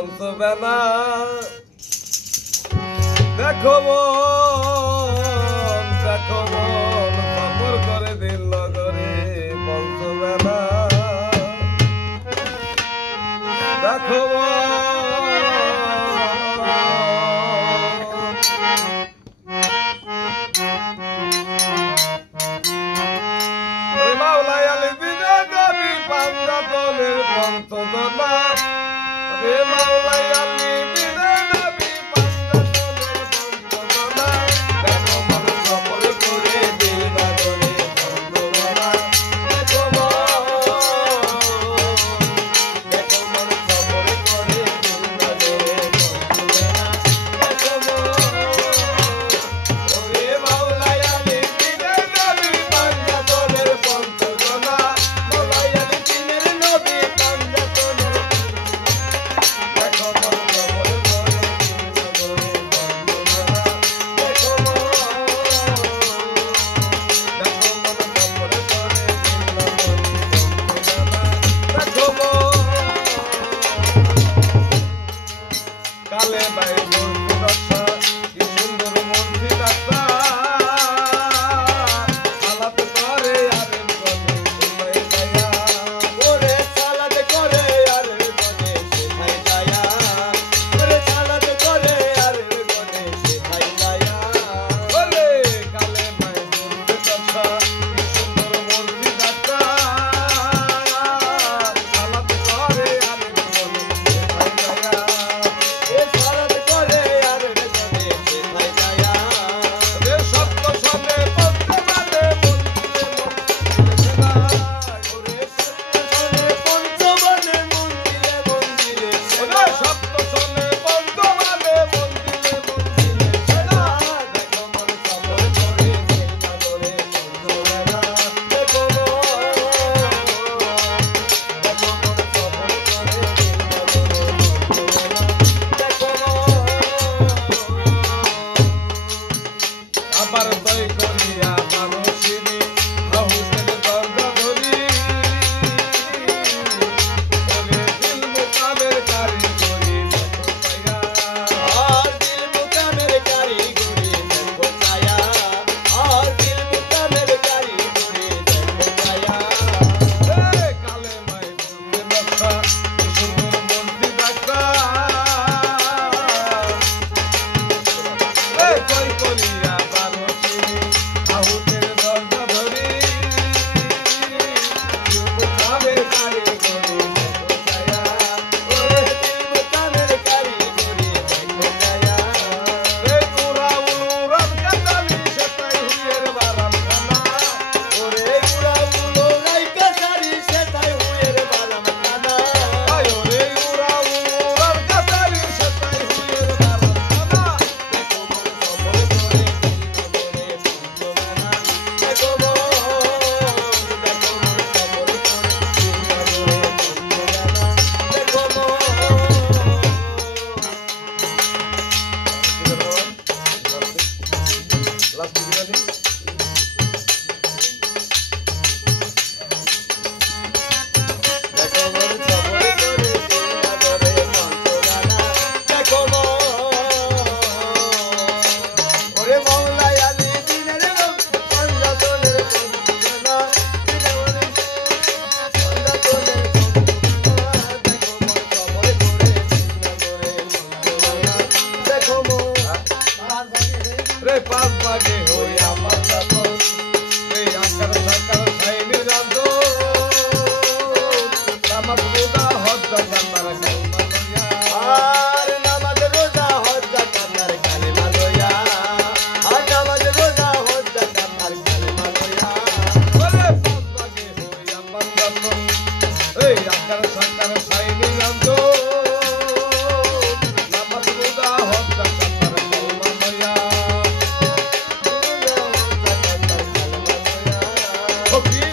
পঞ্চবেলা দেখো মন সফর করে দিল নগরে পঞ্চবেলা দেখো মাওলাই আলী দিনে নবী পাঞ্জাতনের পঞ্চদলা রে মাওলাই আলী দিনে নবী পাঞ্জাতনের পঞ্চদলা দেখো মন সফর করে দিল নগরে পঞ্চবেলা দেখো মন সফর করে দিল নগরে পঞ্চবেলা দেখো ওরে মাওলাই আলী দিনে নবী পাঞ্জাতনের পঞ্চদলা মাওলাই আলী দিনে নবী পাঞ্জাতনের দেখো মন সফর করে দিল নগরে পঞ্চবেলা দেখো মন সফর করে দিল নগরে পঞ্চবেলা দেখো কালে বাই মূর্তি দশা কি সুন্দর মূর্তি দশা সালাত করে আরে বনে সেমাই গায়া ওরে সালাত করে আরে বনে সেমাই গায়া ওরে সালাত করে আরে বনে সেমাই গায়া ওরে কালে বাই মূর্তি দশা কি সুন্দর মূর্তি দশা সালাত করে আরে বনে সেমাই গায়া এ সালাত করে আরে বনে সেমাই গায়া রে সত্য সনে পড়তে মানে মন্দিরে ওরে সত্য সনে পঞ্চবনে মন্দিরে মন্দিরে ওরে সত্য সনে পঞ্চবনে মন্দিরে মন্দিরে সেনা দেখো মন সফর করে দিল নগরে পঞ্চবেলা দেখো মন সফর করে দিল নগরে পঞ্চবেলা দেখো আবার দই করিয়া মানুষিনী রহুসের দরজা ধরি ওরে দিল মুকামের কারিগরি দেখো ছায়া আর দিল মুকামের কারিগরি দেখো ছায়া আর দিল মুকামের কারিগরি দেখো ছায়া রে কালে মাই বলতে নকশা সুন্দর মূর্তি দেখা রে কই করিয়া মানুষিনী আহুতের দরজা ধরি দিল মুকামের কারিগরি দেখো ছায়া ওরে দিল মুকামের কারিগরি দেখো ছায়া রে উড়া উড়ান কাতালি সেটাই হুয়ের বারাম খানা ওরে উড়া উড়াই কাতালি সেটাই হুয়ের বারাম খানা আয় ওরে উড়া উড়ান কাতালি সেটাই হুয়ের বারাম খানা দেখো মন সফর করে দিল নগরে পঞ্চবেলা দেখো মন সফর করে দিল নগরে পঞ্চবেলা দেখো লাস্ট দিন দেখো মন সফর করে দিল নগরে পঞ্চবেলা দেখো ওরে মাওলাই আলী দিনের পাঞ্জাতনের পঞ্চবেলা দিনে ওরে পাঞ্জাতনের পঞ্চবেলা দেখো মন সফর করে দিল নগরে পঞ্চবেলা দেখো রে পাঁচ ভাগে হইয়া পাঞ্জাতন রে আকার সাকার সাইনি রান্ধো নামাজ রোজা হজ জাকাত কালেমা লইয়া আর নামাজ রোজা হজ জাকাত কালেমা লইয়া আর নামাজ রোজা হজ জাকাত কালেমা লইয়া ওরে পাঁচ ভাগে হইয়া পাঞ্জাতন রে আকার সাকার সাইনি রান্ধো নামাজ রোজা হজ জাকাত কালেমা লইয়া ফকির